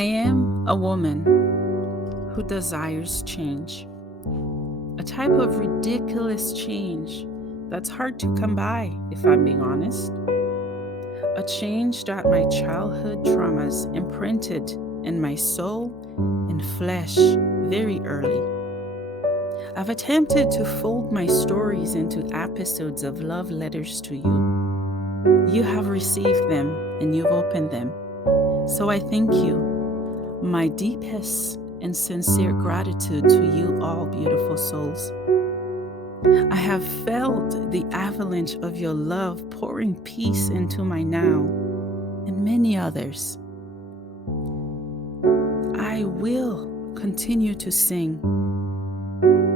I am a woman who desires change, a type of ridiculous change that's hard to come by, if I'm being honest. A change that my childhood traumas imprinted in my soul and flesh very early. I've attempted to fold my stories into episodes of love letters to you. You have received them and you've opened them. So I thank you. My deepest and sincere gratitude to you all, beautiful souls. I have felt the avalanche of your love pouring peace into my now and many others. I will continue to sing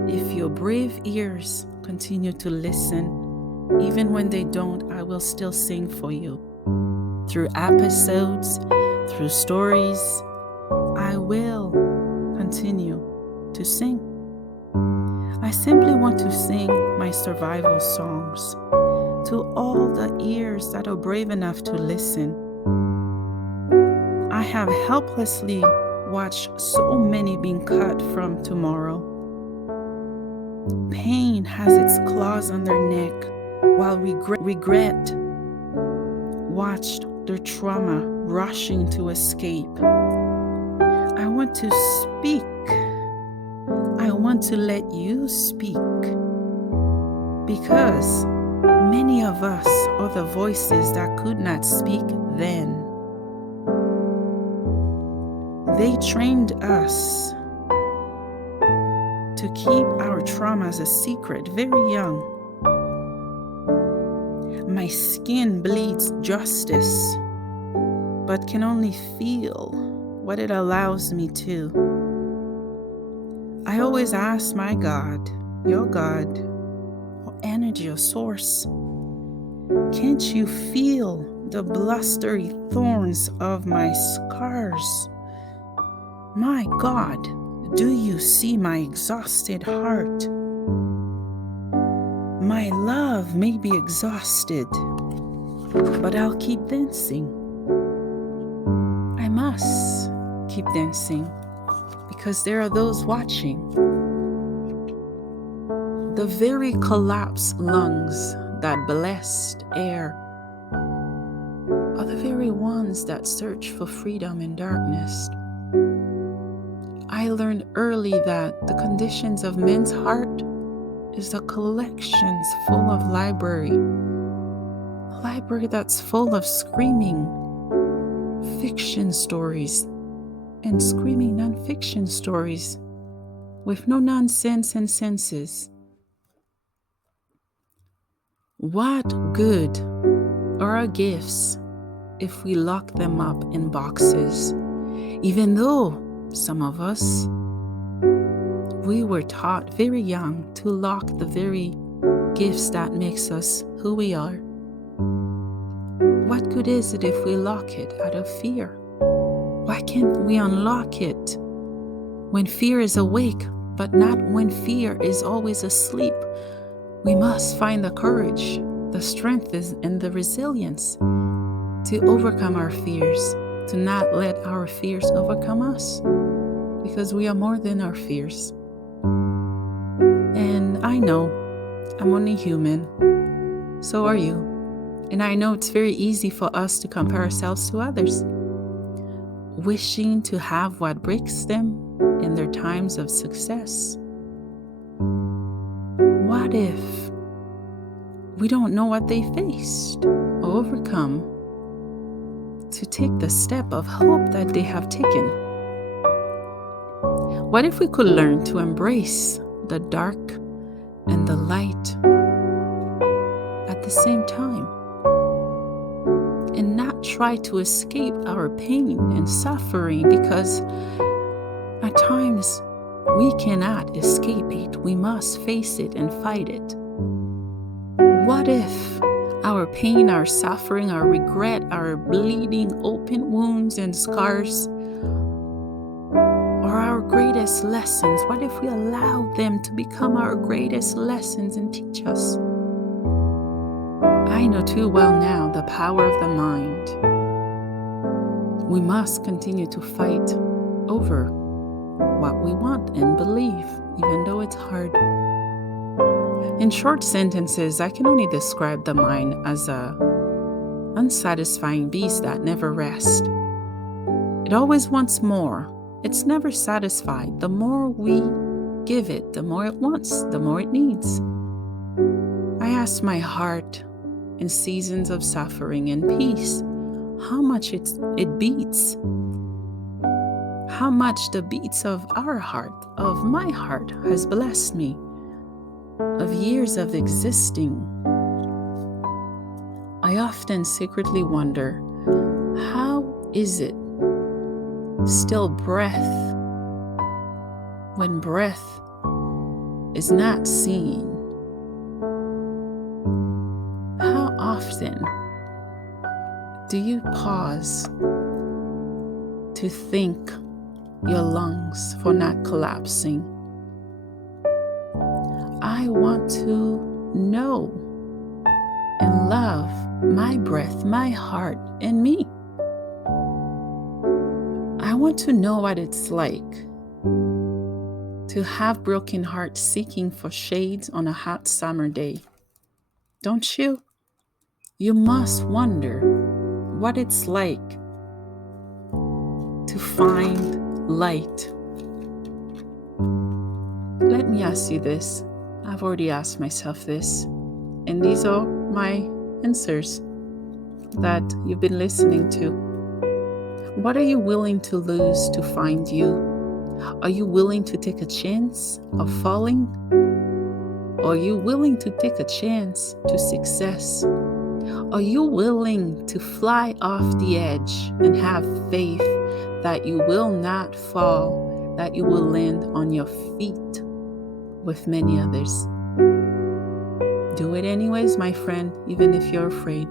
if your brave ears continue to listen. Even when they don't, I will still sing for you. Through episodes, through stories, I will continue to sing. I simply want to sing my survival songs to all the ears that are brave enough to listen. I have helplessly watched so many being cut from tomorrow. Pain has its claws on their neck, while regret watched their trauma rushing to escape. I want to speak. I want to let you speak, because many of us are the voices that could not speak then. They trained us to keep our traumas a secret very young. My skin bleeds justice, but can only feel what it allows me to. I always ask my God, your God, or energy or source, can't you feel the blustery thorns of my scars? My God, do you see my exhausted heart? My love may be exhausted, but I'll keep dancing. I must keep dancing, because there are those watching. The very collapsed lungs that blessed air are the very ones that search for freedom in darkness. I learned early that the conditions of men's heart is a collections full of library. A library that's full of screaming fiction stories and screaming non-fiction stories with no nonsense and senses. What good are our gifts if we lock them up in boxes? Even though some of us, we were taught very young to lock the very gifts that makes us who we are. What good is it if we lock it out of fear? Why can't we unlock it when fear is awake, but not when fear is always asleep? We must find the courage, the strength, and the resilience to overcome our fears, to not let our fears overcome us, because we are more than our fears. And I know I'm only human, so are you. And I know it's very easy for us to compare ourselves to others, wishing to have what breaks them in their times of success. What if we don't know what they faced or overcome to take the step of hope that they have taken? What if we could learn to embrace the dark and the light at the same time, and not try to escape our pain and suffering, because at times we cannot escape it. We must face it and fight it. What if our pain, our suffering, our regret, our bleeding open wounds and scars are our greatest lessons? What if we allow them to become our greatest lessons and teach us? I know too well now the power of the mind. We must continue to fight over what we want and believe, even though it's hard. In short sentences, I can only describe the mind as a unsatisfying beast that never rests. It always wants more. It's never satisfied. The more we give it, the more it wants, the more it needs. I asked my heart in seasons of suffering and peace how much it beats, how much the beats of our heart, of my heart, has blessed me, of years of existing. I often secretly wonder, how is it still breath when breath is not seen? How often do you pause to thank your lungs for not collapsing? I want to know and love my breath, my heart, and me. I want to know what it's like to have broken hearts seeking for shades on a hot summer day. Don't you? You must wonder what it's like to find light. Let me ask you this. I've already asked myself this, and these are my answers that you've been listening to. What are you willing to lose to find you? Are you willing to take a chance of falling? Or are you willing to take a chance to success? Are you willing to fly off the edge and have faith that you will not fall, that you will land on your feet with many others? Do it anyways, my friend, even if you're afraid.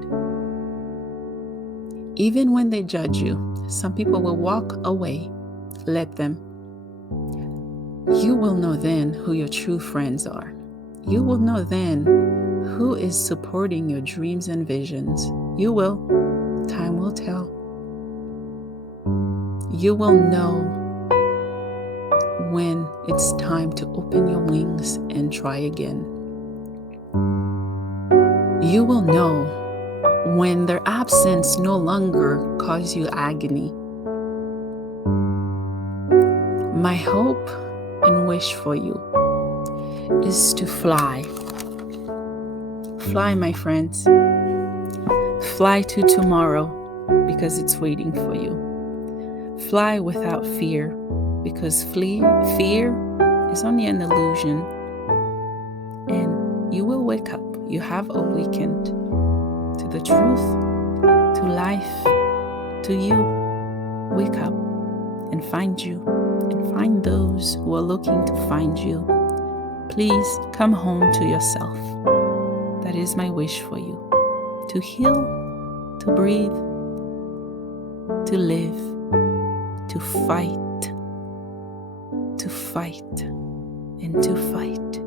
Even when they judge you, some people will walk away. Let them. You will know then who your true friends are. You will know then who is supporting your dreams and visions. You will. Time will tell. You will know when it's time to open your wings and try again. You will know when their absence no longer causes you agony. My hope and wish for you is to fly. Fly, my friends. Fly to tomorrow because it's waiting for you. Fly without fear because fear is only an illusion, and you will wake up. You have awakened to the truth, to life, to you. Wake up and find you, and find those who are looking to find you. Please come home to yourself. That is my wish for you. To heal, to breathe, to live, to fight, and to fight.